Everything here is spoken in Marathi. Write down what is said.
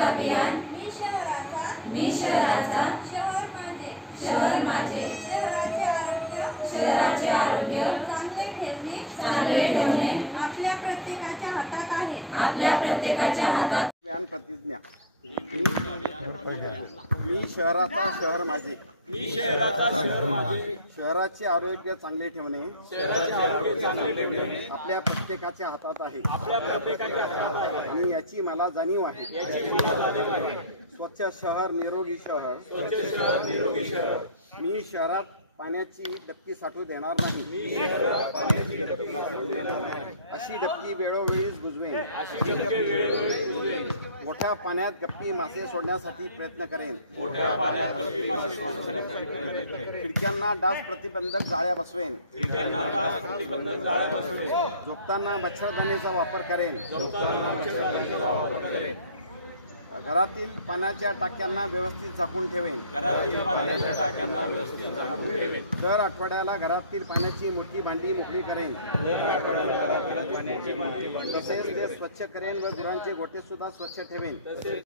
अभियान मी शहराचा शहर माझे शहराचे आरोग्य चांगले ठेवणे आपल्या प्रत्येकाच्या हातात आहे. मी शहराचा शहर माझे शहराचे आरोग्य चांगले ठेवणे आपल्या प्रत्येकाच्या हातात आहे आणि याची मला जाणीव आहे. स्वच्छ शहर निरोगी शहर. मी शहरात पाण्याची डबकी साठवू देणार नाही. अशी डबकी वेळोवेळीच बुजवेन. मोठ्या पाण्यात गप्पी मासे सोडण्यासाठी प्रयत्न करेन. खिडक्यांना डास प्रतिबंधक जाळे बसवेन. झोपताना मच्छरदाणीचा वापर करेन. घरातील पाण्याच्या टाक्यांना व्यवस्थित झाकून ठेवेन. दर आठवड्याला घरातील पाण्याची मोठी भांडी मोकळी करेन. तसेच ते स्वच्छ करेन व गुरांचे गोठे सुद्धा स्वच्छ ठेवेन.